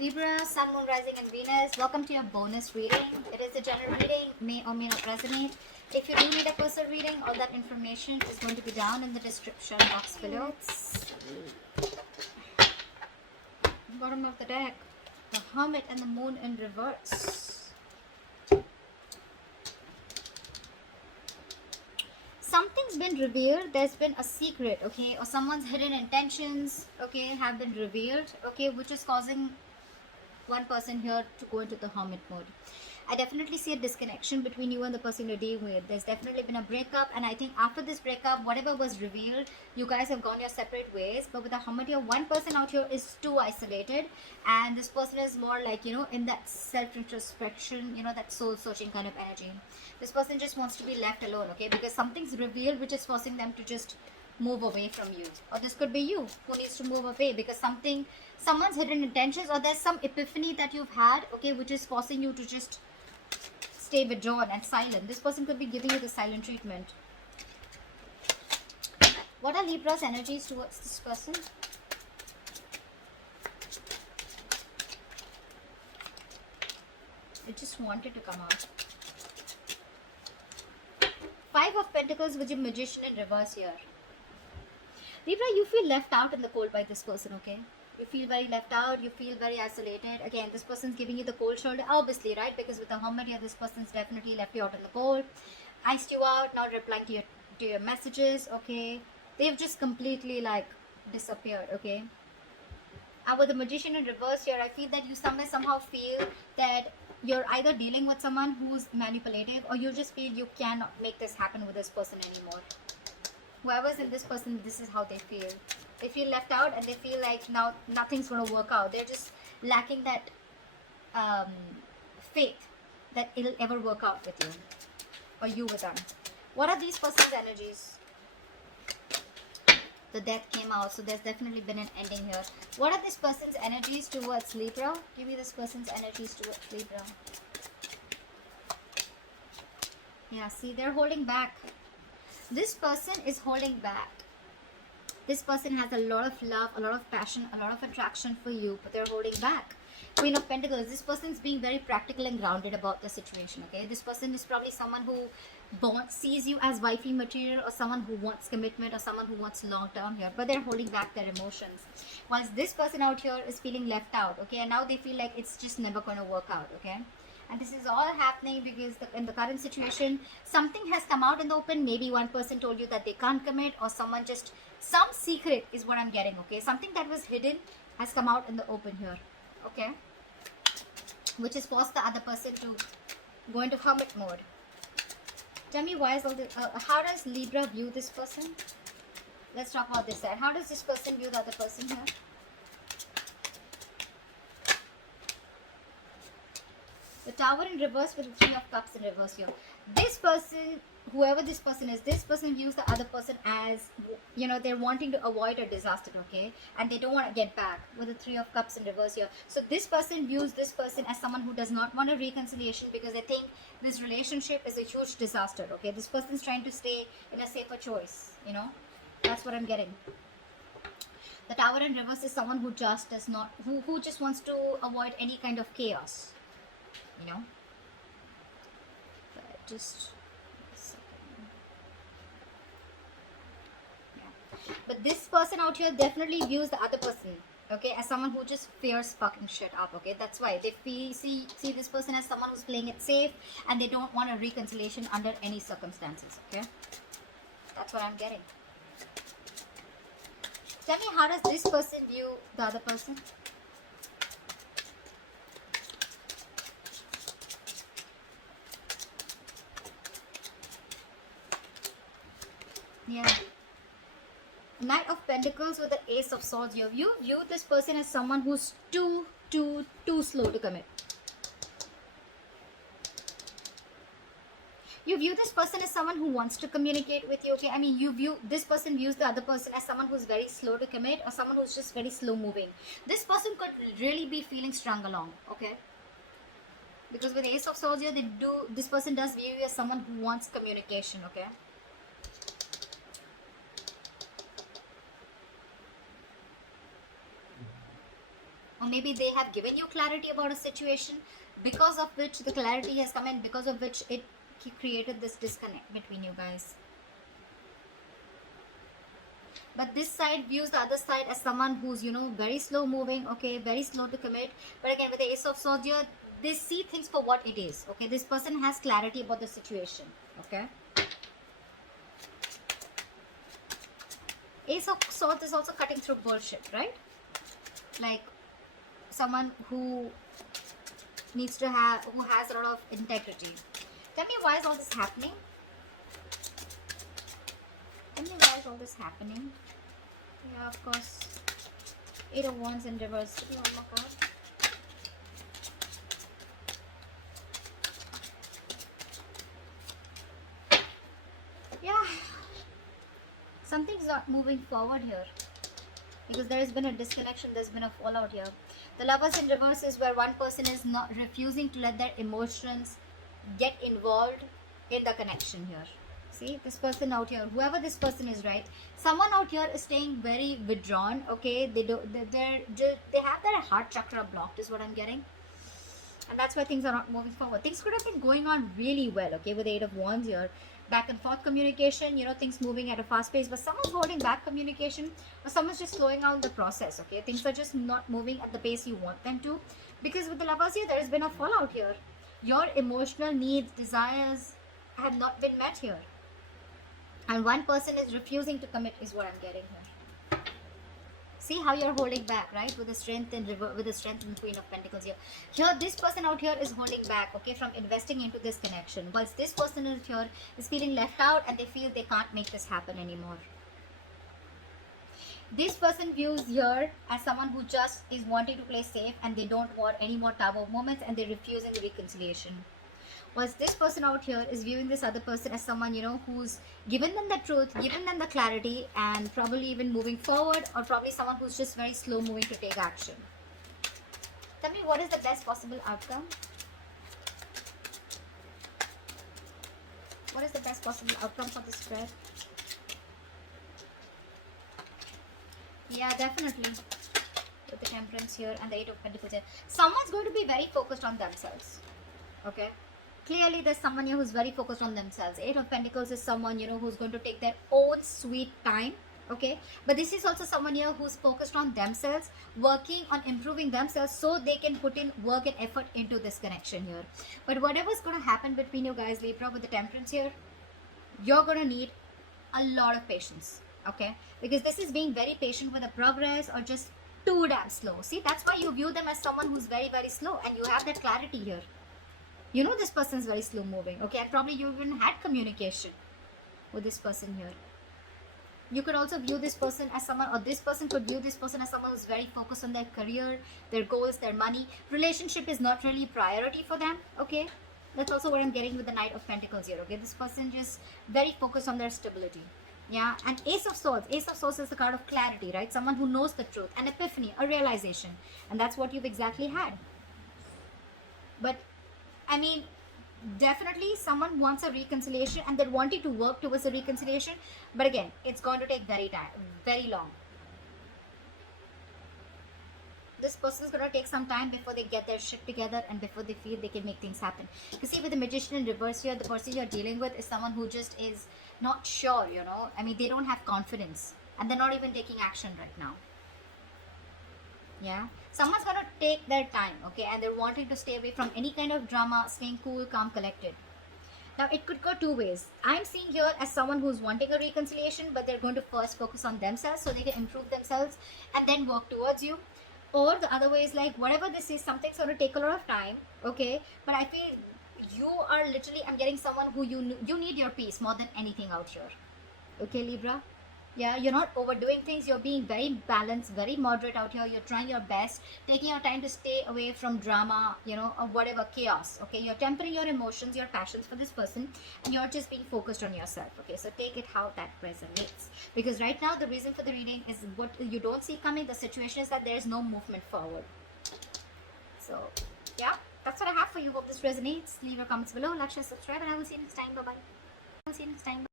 Libra, Sun, Moon, Rising, and Venus. Welcome to your bonus reading. It is a general reading, may or may not resonate. If you do need a personal reading, all that information is going to be down in the description box below. Bottom of the deck, the Hermit and the Moon in reverse. Something's been revealed. There's been a secret, okay, or someone's hidden intentions, okay, have been revealed, okay, which is causing one person here to go into the hermit mode. I definitely see a disconnection between you and the person you're dealing with. There's definitely been a breakup, and I think after this breakup, whatever was revealed, you guys have gone your separate ways. But with the hermit here, one person out here is too isolated, and this person is more like, in that self-introspection, that soul-searching kind of energy. This person just wants to be left alone, okay, because something's revealed which is forcing them to just move away from you. Or this could be you who needs to move away because someone's hidden intentions, or there's some epiphany that you've had, okay, which is forcing you to just stay withdrawn and silent. This person could be giving you the silent treatment. What are Libra's energies towards this person? It just wanted to come out. Five of Pentacles with your Magician in reverse here. Libra, you feel left out in the cold by this person, okay? You feel very left out, you feel very isolated. Again, this person's giving you the cold shoulder, obviously, right? Because with the Hermit here, this person's definitely left you out in the cold, iced you out, not replying to your messages, okay? They've just completely like disappeared, okay? And with the Magician in reverse here, I feel that you somehow feel that you're either dealing with someone who's manipulative, or you just feel you cannot make this happen with this person anymore. Whoever's in this person, this is how they feel. They feel left out, and they feel like now nothing's going to work out. They're just lacking that faith that it'll ever work out with you, or you with them. What are these person's energies? The Death came out, so there's definitely been an ending here. What are this person's energies towards Libra? Give me this person's energies towards Libra. Yeah, see, they're holding back. This person is holding back. This person has a lot of love, a lot of passion, a lot of attraction for you, but they're holding back. Queen of Pentacles, this person's being very practical and grounded about the situation, okay? This person is probably someone who sees you as wifey material, or someone who wants commitment, or someone who wants long term here, but they're holding back their emotions. Whilst this person out here is feeling left out, okay? And now they feel like it's just never going to work out, okay? And this is all happening because in the current situation, something has come out in the open. Maybe one person told you that they can't commit, or some secret is what I'm getting, okay? Something that was hidden has come out in the open here, okay? Which has forced the other person to go into hermit mode. Tell me, why is all this, how does Libra view this person? Let's talk about this side. How does this person view the other person here? The Tower in reverse with the Three of Cups in reverse here. This person, whoever this person is, this person views the other person as, they're wanting to avoid a disaster, okay? And they don't want to get back with the Three of Cups in reverse here. So this person views this person as someone who does not want a reconciliation, because they think this relationship is a huge disaster, okay? This person's trying to stay in a safer choice, That's what I'm getting. The Tower in reverse is someone who just does not, who just wants to avoid any kind of chaos. But just a second. Yeah. But this person out here definitely views the other person, okay, as someone who just fears fucking shit up, okay? That's why they see this person as someone who's playing it safe, and they don't want a reconciliation under any circumstances, okay? That's what I'm getting. Tell me, how does this person view the other person? Yeah. Knight of Pentacles with the Ace of Swords. You view this person as someone who's too slow to commit. You view this person as someone who wants to communicate with you, okay? I mean, this person views the other person as someone who's very slow to commit, or someone who's just very slow moving. This person could really be feeling strung along, okay? Because with Ace of Swords here, this person does view you as someone who wants communication, okay? or maybe they have given you clarity about a situation, because of which the clarity has come in, because of which it created this disconnect between you guys. But this side views the other side as someone who's, you know, very slow moving, okay, very slow to commit. But again, with the Ace of Swords here, they see things for what it is, okay. This person has clarity about the situation, okay. Ace of Swords is also cutting through bullshit, right? Like someone who needs to have, who has a lot of integrity. Tell me, why is all this happening? Tell me, why is all this happening? Yeah, of course. 8 of Wands in reverse. Oh my god. Yeah. Something's not moving forward here. Because there has been a disconnection, there's been a fallout here. The Lovers in reverse is where one person is not refusing to let their emotions get involved in the connection here. See, this person out here, whoever this person is, right? Someone out here is staying very withdrawn, okay? They have their heart chakra blocked, is what I'm getting. And that's why things are not moving forward. Things could have been going on really well, okay, with the 8 of Wands here. Back and forth communication, you know, things moving at a fast pace, but someone's holding back communication, or someone's just slowing down the process, okay? Things are just not moving at the pace you want them to. Because with the Lovers here, there has been a fallout here. Your emotional needs, desires have not been met here. And one person is refusing to commit, is what I'm getting here. See how you're holding back, right? With the Strength and with the Strength and Queen of Pentacles here. Here, this person out here is holding back, okay, from investing into this connection. Whilst this person out here is feeling left out and they feel they can't make this happen anymore. This person views here as someone who just is wanting to play safe and they don't want any more taboo moments and they're refusing the reconciliation. Whilst this person out here is viewing this other person as someone, you know, who's given them the truth, given them the clarity, and probably even moving forward, or probably someone who's just very slow moving to take action. Tell me, what is the best possible outcome? What is the best possible outcome for this spread? Yeah, definitely. With the Temperance here and the 8 of Pentacles here. Someone's going to be very focused on themselves. Okay? Clearly, there's someone here who's very focused on themselves. 8 of Pentacles is someone, you know, who's going to take their own sweet time. Okay? But this is also someone here who's focused on themselves, working on improving themselves so they can put in work and effort into this connection here. But whatever's going to happen between you guys, Libra, with the Temperance here, you're going to need a lot of patience. Okay? Because this is being very patient with the progress, or just too damn slow. See, that's why you view them as someone who's very, very slow, and you have that clarity here. You know this person is very slow moving, okay, and probably you even had communication with this person here. You could also view this person as someone, or this person could view this person as someone who's very focused on their career, their goals, their money. Relationship is not really priority for them, okay. That's also what I'm getting with the Knight of Pentacles here, okay. This person just very focused on their stability. Yeah, and Ace of Swords. Ace of Swords is the card of clarity, right? Someone who knows the truth, an epiphany, a realization. And that's what you've exactly had. But I mean, definitely someone wants a reconciliation and they're wanting to work towards a reconciliation. But again, it's going to take very long. This person is going to take some time before they get their shit together and before they feel they can make things happen. You see, with the Magician in reverse here, the person you're dealing with is someone who just is not sure, you know. I mean, they don't have confidence and they're not even taking action right now. Yeah, someone's gonna take their time, okay, and they're wanting to stay away from any kind of drama, staying cool, calm, collected. Now, it could go two ways. I'm seeing here as someone who's wanting a reconciliation, but they're going to first focus on themselves so they can improve themselves and then work towards you. Or the other way is like, whatever this is, something's going to take a lot of time, okay, but I feel you are literally, I'm getting someone who you need your peace more than anything out here. Okay, Libra? Yeah, you're not overdoing things. You're being very balanced, very moderate out here. You're trying your best, taking your time to stay away from drama, you know, or whatever chaos. Okay, you're tempering your emotions, your passions for this person, and you're just being focused on yourself. Okay, so take it how that resonates. Because right now, the reason for the reading is what you don't see coming. The situation is that there's no movement forward. So, yeah, that's what I have for you. Hope this resonates. Leave your comments below, like, share, subscribe, and I will see you next time. Bye bye. I will see you next time.